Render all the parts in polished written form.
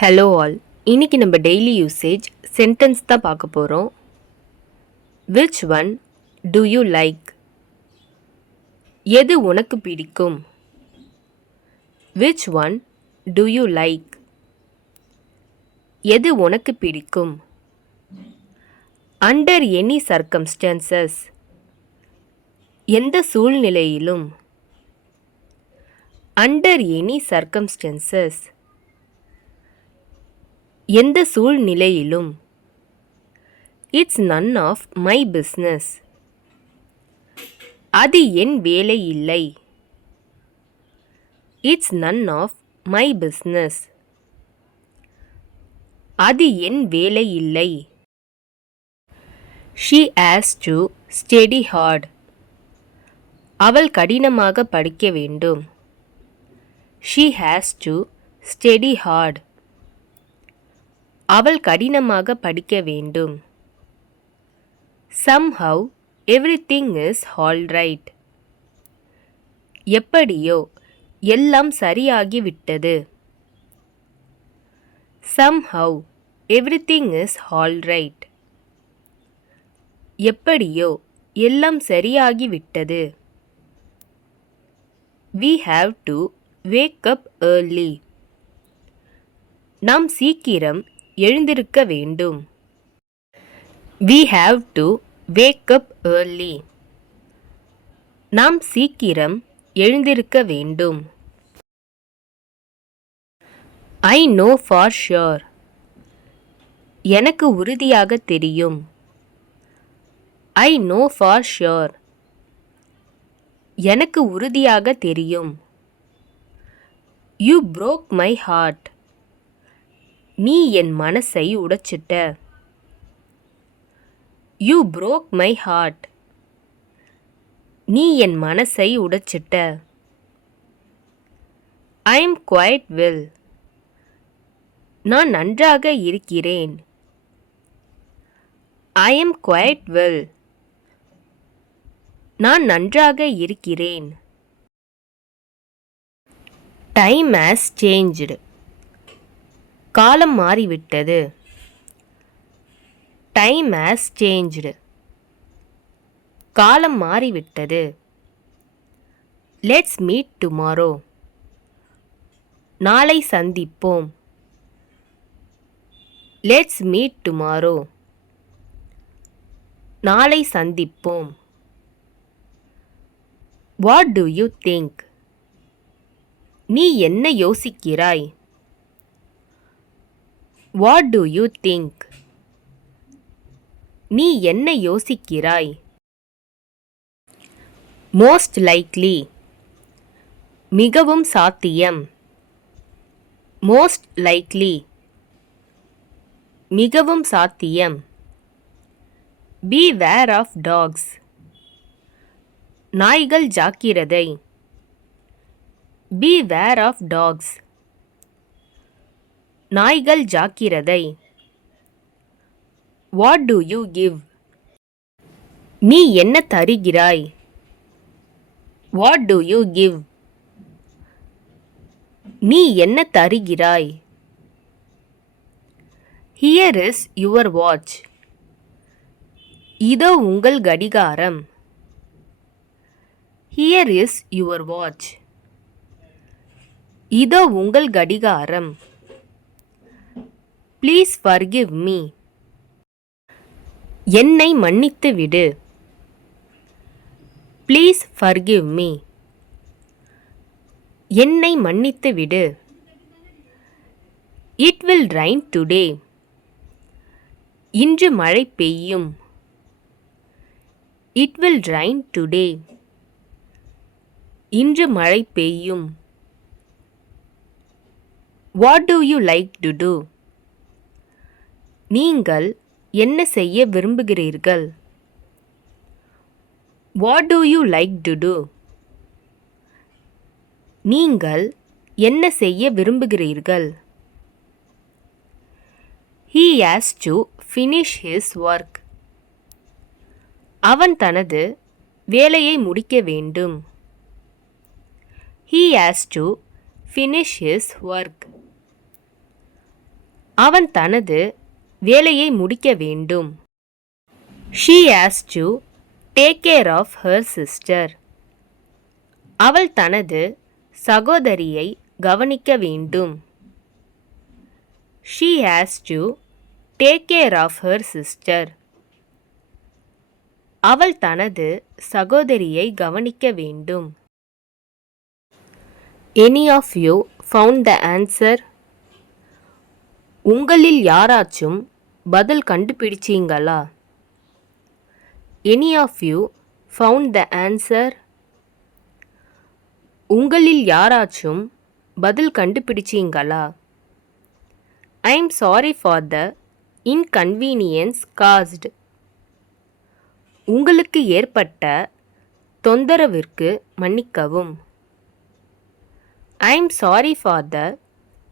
Hello all. இன்னைக்கு நம்ம daily usage sentence தான் பார்க்க போகிறோம். Which one to you like? எது உனக்கு பிடிக்கும்? Which one to you like? எது உனக்கு பிடிக்கும்? அண்டர் எனி சர்க்கம்ஸ்டான்சஸ், எந்த சூழ்நிலையிலும். அண்டர் எனி சர்க்கம்ஸ்டான்சஸ், எந்த சூழ்நிலையிலும். It's none of my business, அது என் வேலை இல்லை. It's none of my business, அது என் வேலை இல்லை. She has to study hard, அவள் கடினமாக படிக்க வேண்டும். She has to study hard, அவள் கடினமாக படிக்க வேண்டும். somehow everything is all right, எப்படியோ எல்லாம் சரியாகிவிட்டது. somehow everything is all right, எப்படியோ எல்லாம் சரியாகிவிட்டது. we have to wake up early, நாம் சீக்கிரம் எழுந்திருக்க வேண்டும். we have to wake up early, நாம் சீக்கிரம் எழுந்திருக்க வேண்டும். I know for sure, எனக்கு உறுதியாக தெரியும். I know for sure, எனக்கு உறுதியாக தெரியும். You broke my heart, நீ என் மனசை உடைச்சிட்ட. You broke my heart, நீ என் மனசை உடைச்சிட்ட. I am quite well, நான் நன்றாக இருக்கிறேன். I am quite well, நான் நன்றாக இருக்கிறேன். Time has changed, காலம் மாறிவிட்டது. Time has changed, காலம் மாறிவிட்டது. Let's meet tomorrow, நாளை சந்திப்போம். Let's meet tomorrow, நாளை சந்திப்போம். What do you think? நீ என்ன யோசிக்கிறாய்? What do you think? நீ என்ன யோசிக்கிறாய்? Most likely, மிகவும் சாத்தியம். Most likely, மிகவும் சாத்தியம். Beware of dogs, நாய்கள் ஜாக்கிரதை. Beware of dogs, நாய்கள் ஜாக்கிரதை. What do you give? நீ என்ன தருகிறாய்? What do you give? நீ என்ன தருகிறாய்? Here is your watch, இதோ உங்கள் கடிகாரம். Here is your watch, இதோ உங்கள் கடிகாரம். Please forgive me, என்னை மன்னித்து விடு. Please forgive me, என்னை மன்னித்து விடு. It will rain today, இன்று மழை பெய்யும். It will rain today, இன்று மழை பெய்யும். What do you like to do? நீங்கள் என்ன செய்ய விரும்புகிறீர்கள்? What do you like to do? நீங்கள் என்ன செய்ய விரும்புகிறீர்கள்? He has to finish his work, அவன் தனது வேலையை முடிக்க வேண்டும். He has to finish his work, அவன் தனது வேலையை முடிக்க வேண்டும். She has to take care of her sister. அவள் தனது சகோதரியை கவனிக்க வேண்டும். She has to take care of her sister. அவள் தனது சகோதரியை கவனிக்க வேண்டும். Any of you found the answer? உங்களில் யாராச்சும் பதில் கண்டுபிடிச்சீங்களா? Any of you found the answer? உங்களில் யாராச்சும் பதில் கண்டுபிடிச்சீங்களா? I am sorry for the inconvenience caused. உங்களுக்கு ஏற்பட்ட தொந்தரவிற்கு மன்னிக்கவும். I am sorry for the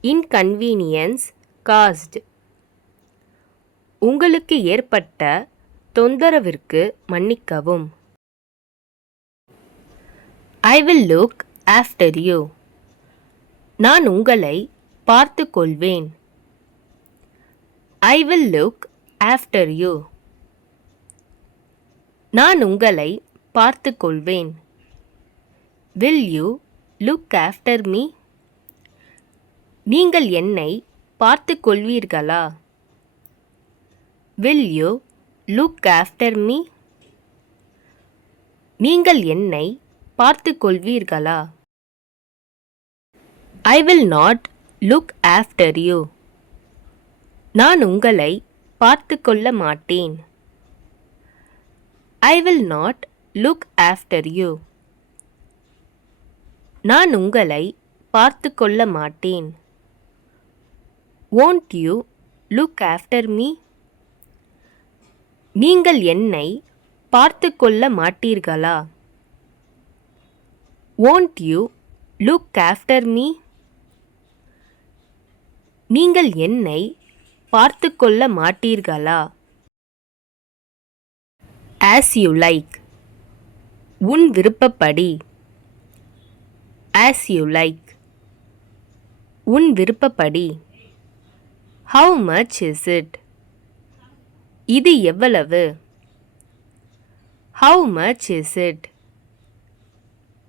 inconvenience caused. உங்களுக்கு ஏற்பட்ட தொந்தரவிற்கு மன்னிக்கவும். I will look after you. நான் உங்களை பார்த்துக் கொள்வேன். I will look after you. நான் உங்களை பார்த்துக் கொள்வேன். Will you look after me? நீங்கள் என்னை பார்த்துக் கொள்வீர்களா? Will you look after me? நீங்கள் என்னை பார்த்துக் கொள்வீர்களா? I will not look after you. நான் உங்களை பார்த்துக் கொள்ள மாட்டேன். I will not look after you. நான் உங்களை பார்த்துக் கொள்ள மாட்டேன். Won't you look after me? நீங்கள் என்னை பார்த்துக் கொள்ள மாட்டீர்களா? Won't you look after me? நீங்கள் என்னை பார்த்துக் கொள்ள மாட்டீர்களா? As you like. உன் விருப்பப்படி. As you like. உன் விருப்பப்படி. How much is it? இது எவ்வளவு? How much is it?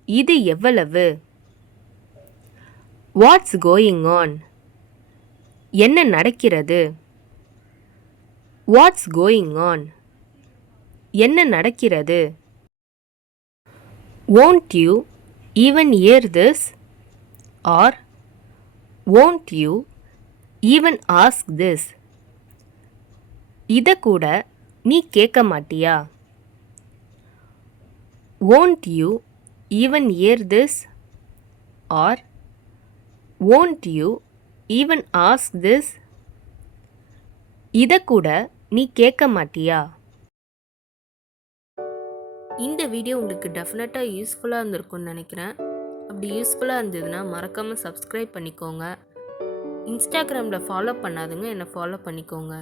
இது எவ்வளவு? What's going on? என்ன நடக்கிறது? What's going on? என்ன நடக்கிறது? Won't you even hear this? Or won't you even ask this? இத கூட நீ கேட்க மாட்டியா? Won't you even hear this? Or won't you even ask this? இத கூட நீ கேட்க மாட்டியா? இந்த வீடியோ உங்களுக்கு டெஃபினட்டாக யூஸ்ஃபுல்லாக இருந்திருக்கும்னு நினைக்கிறேன். அப்படி யூஸ்ஃபுல்லாக இருந்ததுன்னா மறக்காமல் சப்ஸ்கிரைப் பண்ணிக்கோங்க. இன்ஸ்டாகிராமில் ஃபாலோ பண்ணாதுங்க என்னை ஃபாலோ பண்ணிக்கோங்க.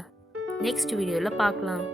நெக்ஸ்ட் வீடியோவில் பார்க்கலாம்.